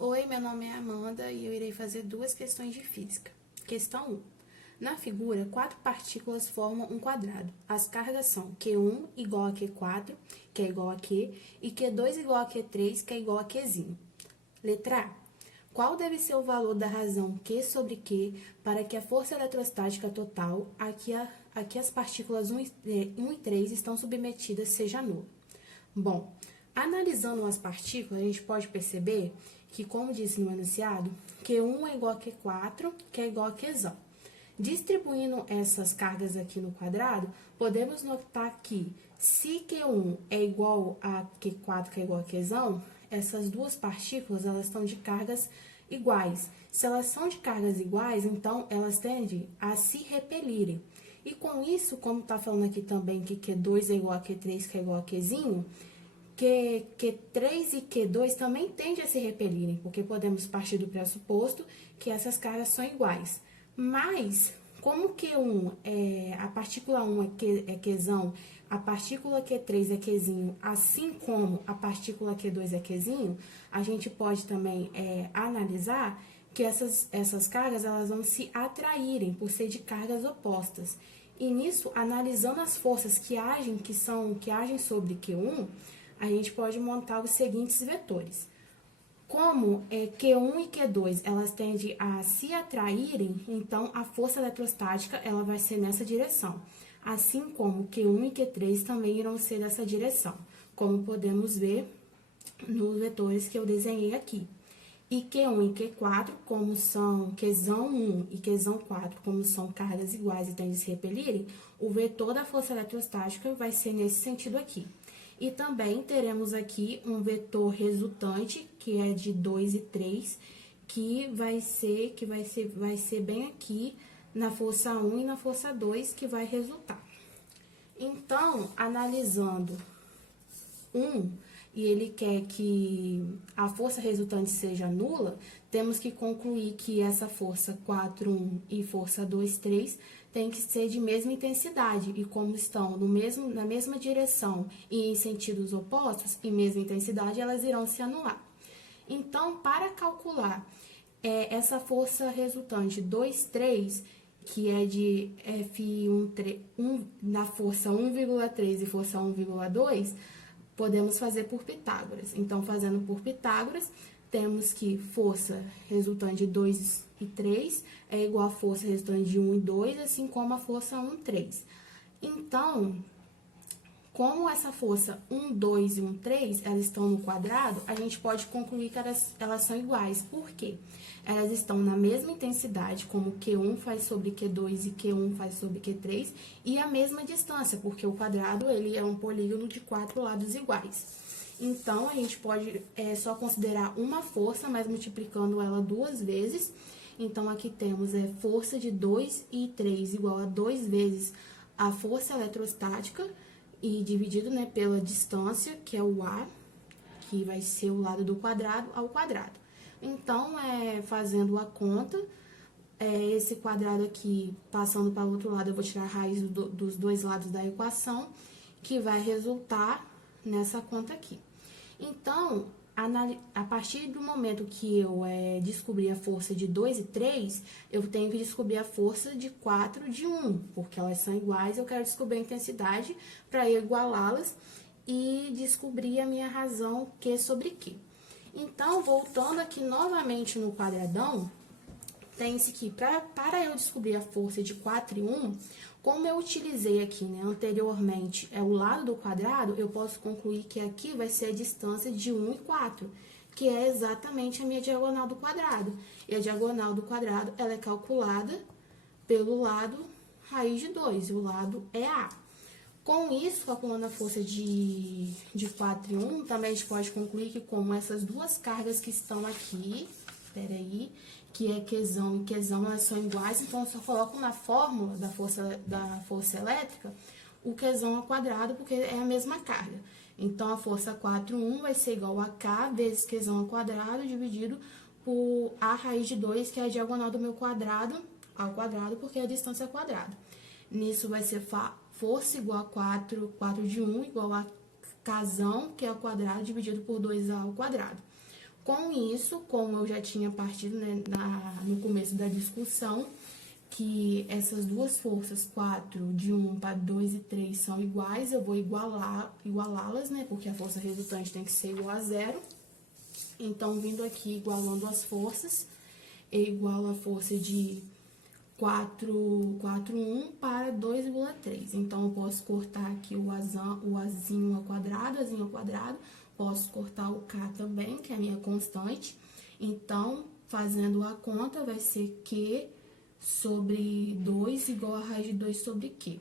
Oi, meu nome é Amanda e eu irei fazer duas questões de física. Questão 1. Na figura, 4 partículas formam um quadrado. As cargas são Q1 igual a Q4, que é igual a Q, e Q2 igual a Q3, que é igual a Qzinho. Letra A. Qual deve ser o valor da razão Q sobre Q para que a força eletrostática total, a que as partículas 1 e 3 estão submetidas, seja nula? Bom, analisando as partículas, a gente pode perceber que, como disse no enunciado, Q1 é igual a Q4, que é igual a Qzão. Distribuindo essas cargas aqui no quadrado, podemos notar que se Q1 é igual a Q4, que é igual a Qzão, essas duas partículas elas estão de cargas iguais. Se elas são de cargas iguais, então elas tendem a se repelirem. E com isso, como está falando aqui também que Q2 é igual a Q3, que é igual a Qzinho, Q3 e Q2 também tendem a se repelirem, porque podemos partir do pressuposto que essas cargas são iguais. Mas, como Q1 a partícula 1 é Qzão, a partícula Q3 é Qzinho, assim como a partícula Q2 é Qzinho, a gente pode também analisar que essas cargas elas vão se atraírem por ser de cargas opostas. E nisso, analisando as forças que agem sobre Q1, a gente pode montar os seguintes vetores. Como Q1 e Q2 elas tendem a se atraírem, então a força eletrostática ela vai ser nessa direção. Assim como Q1 e Q3 também irão ser nessa direção, como podemos ver nos vetores que eu desenhei aqui. E Q1 e Q4, como são Qzão 1 e Qzão 4, como são cargas iguais e tendem a se repelirem, o vetor da força eletrostática vai ser nesse sentido aqui. E também teremos aqui um vetor resultante, que é de 2 e 3, que vai ser bem aqui na força 1 e na força 2 que vai resultar. Então, analisando 1, e ele quer que a força resultante seja nula, temos que concluir que essa força 4, 1 e força 2, 3 tem que ser de mesma intensidade, e como estão na mesma direção e em sentidos opostos, e mesma intensidade, elas irão se anular. Então, para calcular essa força resultante 2, 3, que é de F1 na força 1,3 e força 1,2, podemos fazer por Pitágoras. Então, fazendo por Pitágoras, temos que força resultante de 2 e 3 é igual a força resultante de 1 e 2, assim como a força 1 e 3. Então, como essa força 1, 2 e 1, 3, elas estão no quadrado, a gente pode concluir que elas são iguais. Por quê? Elas estão na mesma intensidade, como Q1 faz sobre Q2 e Q1 faz sobre Q3, e a mesma distância, porque o quadrado ele é um polígono de 4 lados iguais. Então, a gente pode só considerar uma força, mas multiplicando ela 2 vezes. Então, aqui temos força de 2 e 3 igual a 2 vezes a força eletrostática, e dividido pela distância, que é o A, que vai ser o lado do quadrado ao quadrado. Então, fazendo a conta, esse quadrado aqui, passando para o outro lado, eu vou tirar a raiz dos dois lados da equação, que vai resultar nessa conta aqui. Então, a partir do momento que eu descobrir a força de 2 e 3, eu tenho que descobrir a força de 4 e de 1, porque elas são iguais, eu quero descobrir a intensidade para igualá-las e descobrir a minha razão Q sobre Q. Então, voltando aqui novamente no quadradão, tem-se que, para eu descobrir a força de 4 e 1, como eu utilizei aqui anteriormente o lado do quadrado, eu posso concluir que aqui vai ser a distância de 1 e 4, que é exatamente a minha diagonal do quadrado. E a diagonal do quadrado ela é calculada pelo lado raiz de 2, e o lado é A. Com isso, calculando a força de 4 e 1, também a gente pode concluir que como essas duas cargas que estão aqui, que é Qzão e Qzão, elas são iguais, então eu só coloco na fórmula da força elétrica o Qzão ao quadrado, porque é a mesma carga. Então, a força 4, 1 vai ser igual a K vezes Qzão ao quadrado, dividido por A raiz de 2, que é a diagonal do meu quadrado ao quadrado, porque a distância é quadrada. Nisso vai ser força igual a 4 de 1 igual a Kzão, que é ao quadrado, dividido por 2A ao quadrado. Com isso, como eu já tinha partido, né, no começo da discussão, que essas duas forças, 4 de 1 para 2 e 3 são iguais, eu vou igualá-las, né, porque a força resultante tem que ser igual a zero. Então, vindo aqui, igualando as forças, é igual a força de 4,1 para 2,3. Então, eu posso cortar aqui o Azinho ao quadrado, posso cortar o K também, que é a minha constante. Então, fazendo a conta, vai ser Q sobre 2 igual a raiz de 2 sobre Q.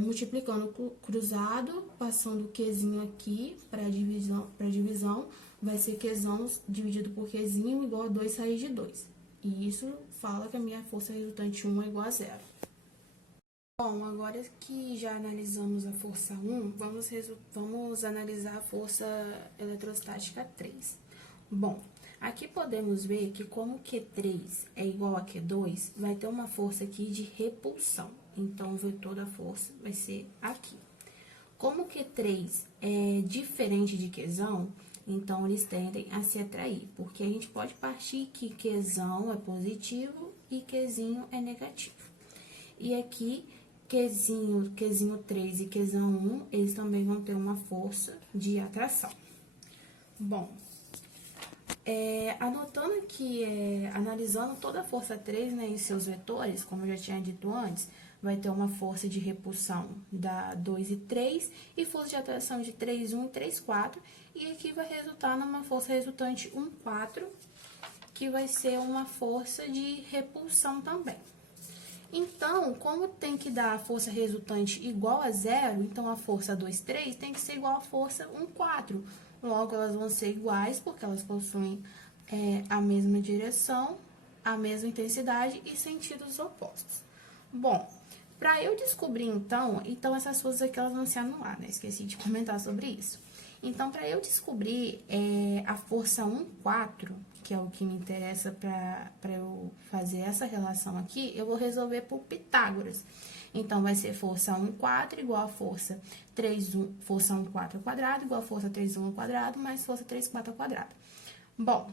Multiplicando cruzado, passando o Qzinho aqui para divisão, vai ser Qzão dividido por Qzinho igual a 2 raiz de 2. E isso fala que a minha força resultante 1 é igual a zero. Bom, agora que já analisamos a força 1, vamos analisar a força eletrostática 3. Bom, aqui podemos ver que como Q3 é igual a Q2, vai ter uma força aqui de repulsão. Então, o vetor da força vai ser aqui. Como Q3 é diferente de Qzão, então eles tendem a se atrair, porque a gente pode partir que Qzão é positivo e Qzinho é negativo. E aqui, Qzinho 3 e Qzão 1, eles também vão ter uma força de atração. Bom, anotando aqui, analisando toda a força 3, né, e seus vetores, como eu já tinha dito antes, vai ter uma força de repulsão da 2 e 3 e força de atração de 3, 1 e 3, 4. E aqui vai resultar numa força resultante 1, 4, que vai ser uma força de repulsão também. Então, como tem que dar a força resultante igual a zero, então a força 2, 3 tem que ser igual à força 1, 4. Logo, elas vão ser iguais, porque elas possuem a mesma direção, a mesma intensidade e sentidos opostos. Bom, para eu descobrir, então essas forças aqui elas vão se anular, né? Esqueci de comentar sobre isso. Então, para eu descobrir a força 1, 4, que é o que me interessa para eu fazer essa relação aqui, eu vou resolver por Pitágoras. Então, vai ser força 1, 4 igual a força 3, 1, força 1, 4 ao quadrado, igual a força 3, 1 ao quadrado, mais força 3, 4 ao quadrado. Bom,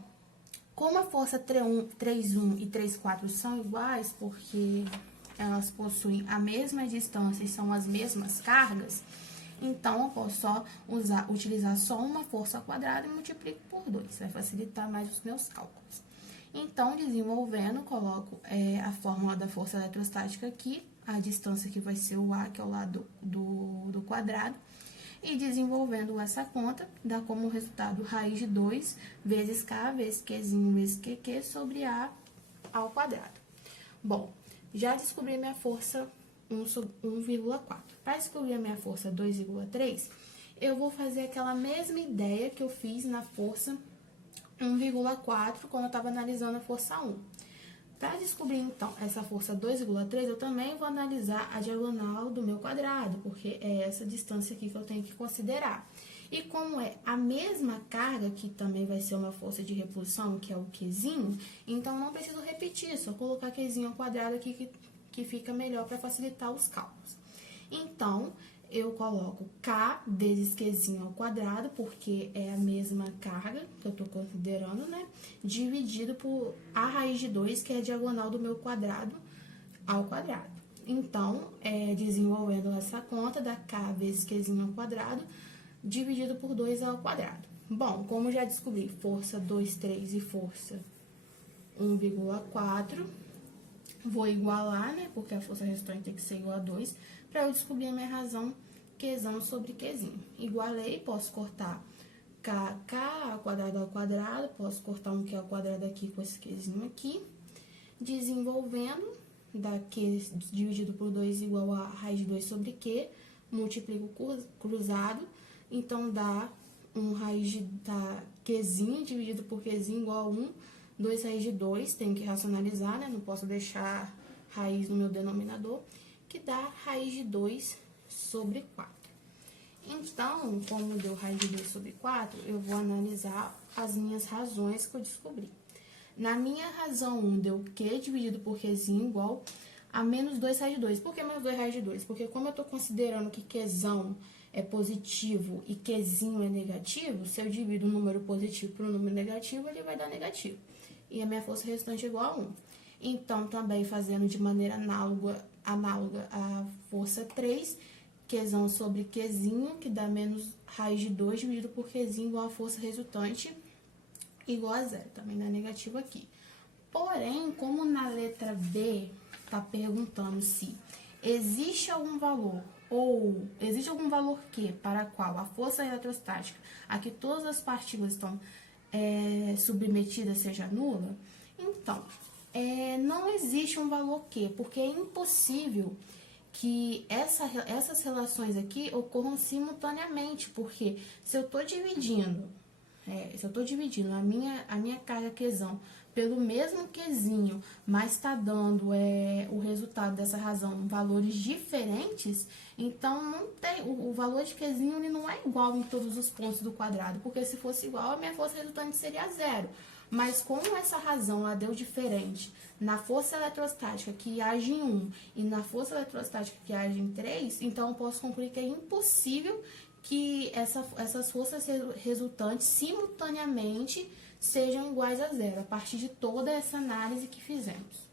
como a força 3, 1 e 3, 4 são iguais, porque elas possuem a mesma distância e são as mesmas cargas, então, eu posso só utilizar só uma força ao quadrado e multiplico por 2. Vai facilitar mais os meus cálculos. Então, desenvolvendo, coloco a fórmula da força eletrostática aqui, a distância que vai ser o A, que é o lado do quadrado. E desenvolvendo essa conta, dá como resultado raiz de 2 vezes K, vezes Qzinho, vezes QQ sobre A ao quadrado. Bom, já descobri minha força 1,4. Para descobrir a minha força 2,3, eu vou fazer aquela mesma ideia que eu fiz na força 1,4 quando eu estava analisando a força 1. Para descobrir, então, essa força 2,3, eu também vou analisar a diagonal do meu quadrado, porque é essa distância aqui que eu tenho que considerar. E como é a mesma carga, que também vai ser uma força de repulsão, que é o Qzinho, então não preciso repetir, só colocar Qzinho ao quadrado aqui que fica melhor para facilitar os cálculos. Então, eu coloco K vezes Qzinho ao quadrado, porque é a mesma carga que eu estou considerando, né? Dividido por a raiz de 2, que é a diagonal do meu quadrado ao quadrado. Então, desenvolvendo essa conta, dá K vezes Qzinho ao quadrado, dividido por 2 ao quadrado. Bom, como já descobri força 2, 3 e força 1,4, vou igualar, né? Porque a força resultante tem que ser igual a 2, para eu descobrir a minha razão Qzão sobre Qzinho. Igualei, posso cortar K ao quadrado, posso cortar um Q ao quadrado aqui com esse Qzinho aqui. Desenvolvendo, dá Q dividido por 2 igual a raiz de 2 sobre Q, multiplico cruzado, então dá raiz de Qzinho dividido por Qzinho igual a 1, 2 raiz de 2, tenho que racionalizar, né? Não posso deixar raiz no meu denominador, que dá raiz de 2 sobre 4. Então, como deu raiz de 2 sobre 4, eu vou analisar as minhas razões que eu descobri. Na minha razão 1, deu Q dividido por Qzinho igual a menos 2 raiz de 2. Por que menos 2 raiz de 2? Porque como eu estou considerando que Qzão é positivo e Qzinho é negativo, se eu divido um número positivo por um número negativo, ele vai dar negativo. E a minha força resultante é igual a 1. Então, também fazendo de maneira análoga à força 3, Qzão sobre Qzinho, que dá menos raiz de 2 dividido por Qzinho igual a força resultante, igual a 0. Também dá negativo aqui. Porém, como na letra B está perguntando se existe algum valor ou existe algum valor Q para qual a força eletrostática a que todas as partículas estão submetidas seja nula, então, não existe um valor Q, porque é impossível que essas relações aqui ocorram simultaneamente, porque se eu estou dividindo a minha carga Qzão pelo mesmo Qzinho, mas está dando o resultado dessa razão valores diferentes, então não tem, o valor de Qzinho ele não é igual em todos os pontos do quadrado, porque se fosse igual, a minha força resultante seria 0. Mas como essa razão ela deu diferente na força eletrostática que age em 1 e na força eletrostática que age em 3, então eu posso concluir que é impossível que essas forças resultantes simultaneamente sejam iguais a 0, a partir de toda essa análise que fizemos.